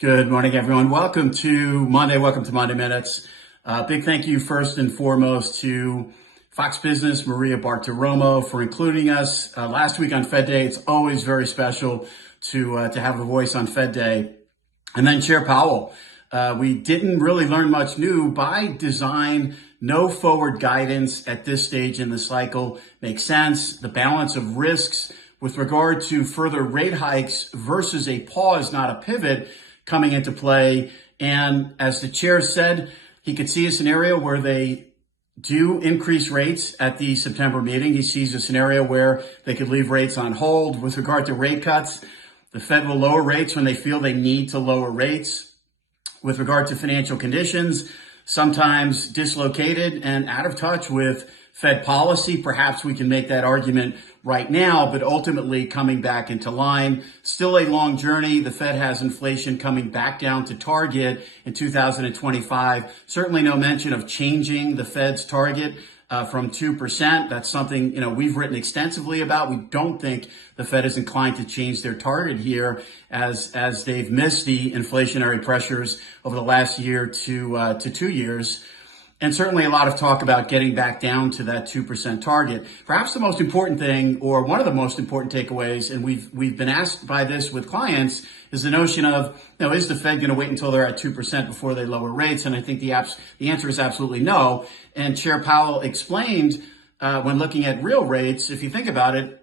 Good morning, everyone. Welcome to Monday. Welcome to Monday Minutes. Big thank you first and foremost to Fox Business, Maria Bartiromo, for including us last week on Fed Day. It's always very special to have a voice on Fed Day. And then Chair Powell. We didn't really learn much new by design. No forward guidance at this stage in the cycle makes sense. The balance of risks with regard to further rate hikes versus a pause, not a pivot, coming into play. And as the chair said, he could see a scenario where they do increase rates at the September meeting. He sees a scenario where they could leave rates on hold. With regard to rate cuts, the Fed will lower rates when they feel they need to lower rates. With regard to financial conditions, sometimes dislocated and out of touch with Fed policy. Perhaps we can make that argument right now, but ultimately coming back into line. Still a long journey. The Fed has inflation coming back down to target in 2025. Certainly no mention of changing the Fed's target from 2%. That's something, we've written extensively about. We don't think the Fed is inclined to change their target here as they've missed the inflationary pressures over the last year to 2 years. And certainly a lot of talk about getting back down to that 2% target. Perhaps the most important thing, or one of the most important takeaways, and we've been asked by this with clients, is the notion of, is the Fed going to wait until they're at 2% before they lower rates? And I think the answer is absolutely no. And Chair Powell explained when looking at real rates, if you think about it,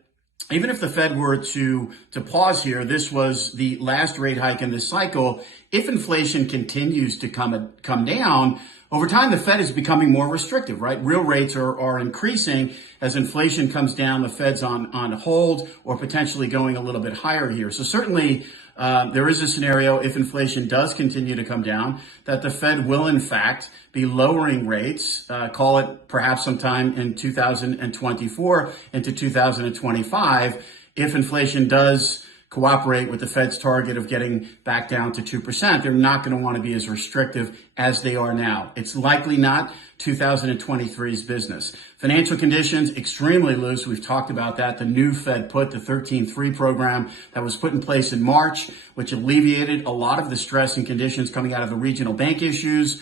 even if the Fed were to pause here, this was the last rate hike in this cycle. If inflation continues to come down, over time, the Fed is becoming more restrictive, right? Real rates are increasing as inflation comes down. The Fed's on hold or potentially going a little bit higher here. So certainly there is a scenario if inflation does continue to come down that the Fed will in fact be lowering rates, call it perhaps sometime in 2024 into 2025 if inflation does cooperate with the Fed's target of getting back down to 2%. They're not going to want to be as restrictive as they are now. It's likely not 2023's business. Financial conditions, extremely loose. We've talked about that. The new Fed put, the 13-3 program that was put in place in March, which alleviated a lot of the stress and conditions coming out of the regional bank issues.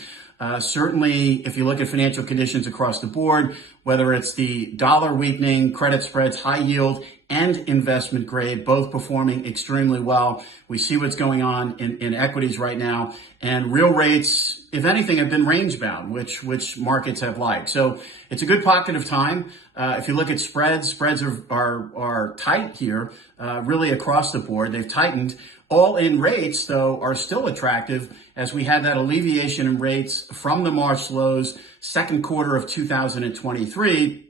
Certainly, if you look at financial conditions across the board, whether it's the dollar weakening, credit spreads, high yield, and investment grade, both performing extremely well. We see what's going on in equities right now. And real rates, if anything, have been range bound, which markets have liked. So it's a good pocket of time. If you look at spreads are tight here, really across the board. They've tightened. All-in rates, though, are still attractive as we had that alleviation in rates from the March lows, second quarter of 2023.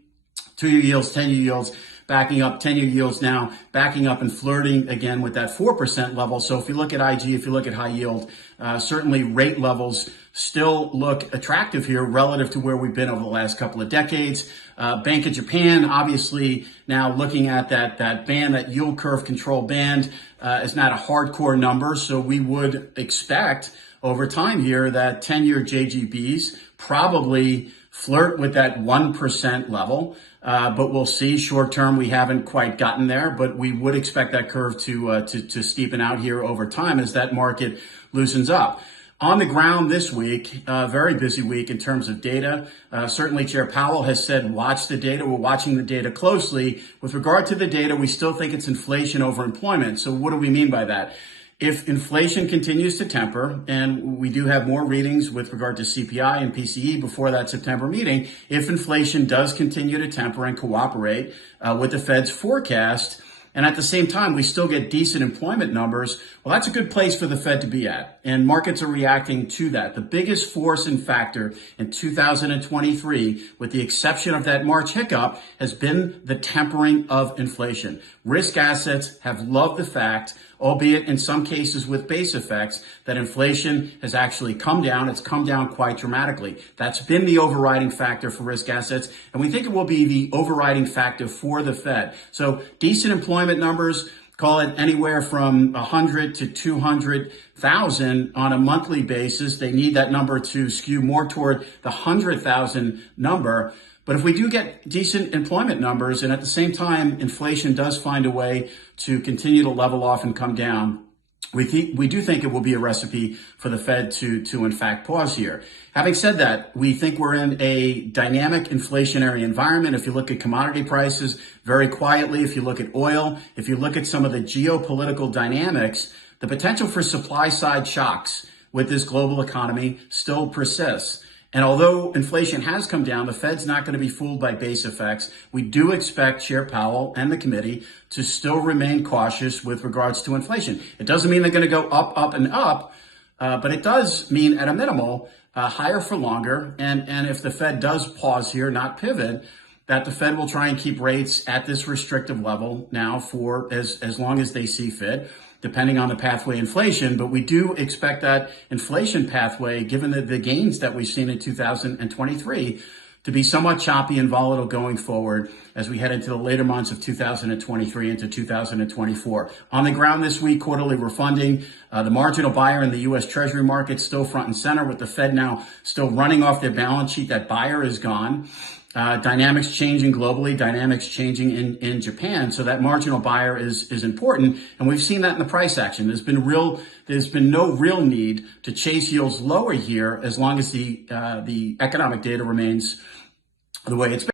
2-year yields, 10-year yields backing up, 10-year yields now backing up and flirting again with that 4% level. So if you look at IG, if you look at high yield, certainly rate levels still look attractive here relative to where we've been over the last couple of decades. Bank of Japan, obviously now looking at that band, that yield curve control band, is not a hardcore number. So we would expect over time here that 10-year JGBs probably flirt with that 1% level. But we'll see. Short term, we haven't quite gotten there, but we would expect that curve to steepen out here over time as that market loosens up. On the ground this week, very busy week in terms of data. Certainly Chair Powell has said, watch the data. We're watching the data closely. With regard to the data, we still think it's inflation over employment. So what do we mean by that? If inflation continues to temper, and we do have more readings with regard to CPI and PCE before that September meeting, if inflation does continue to temper and cooperate with the Fed's forecast, and at the same time, we still get decent employment numbers, well, that's a good place for the Fed to be at. And markets are reacting to that. The biggest force and factor in 2023, with the exception of that March hiccup, has been the tempering of inflation. Risk assets have loved the fact, albeit in some cases with base effects, that inflation has actually come down. It's come down quite dramatically. That's been the overriding factor for risk assets, and we think it will be the overriding factor for the Fed. So decent employment numbers, call it anywhere from 100 to 200,000 on a monthly basis. They need that number to skew more toward the 100,000 number. But if we do get decent employment numbers, and at the same time, inflation does find a way to continue to level off and come down, we do think it will be a recipe for the Fed to in fact pause here. Having said that, we think we're in a dynamic inflationary environment. If you look at commodity prices very quietly, if you look at oil, if you look at some of the geopolitical dynamics, the potential for supply side shocks with this global economy still persists. And although inflation has come down, the Fed's not going to be fooled by base effects. We do expect Chair Powell and the committee to still remain cautious with regards to inflation. It doesn't mean they're going to go up, up, and up, but it does mean at a minimal, higher for longer. And if the Fed does pause here, not pivot, that the Fed will try and keep rates at this restrictive level now for as long as they see fit, depending on the pathway inflation. But we do expect that inflation pathway, given the gains that we've seen in 2023, to be somewhat choppy and volatile going forward as we head into the later months of 2023 into 2024. On the ground this week, quarterly refunding, the marginal buyer in the U.S. Treasury market still front and center, with the Fed now still running off their balance sheet. That buyer is gone. Dynamics changing globally, dynamics changing in Japan. So that marginal buyer is important. And we've seen that in the price action. There's been no real need to chase yields lower here as long as the economic data remains the way it's been.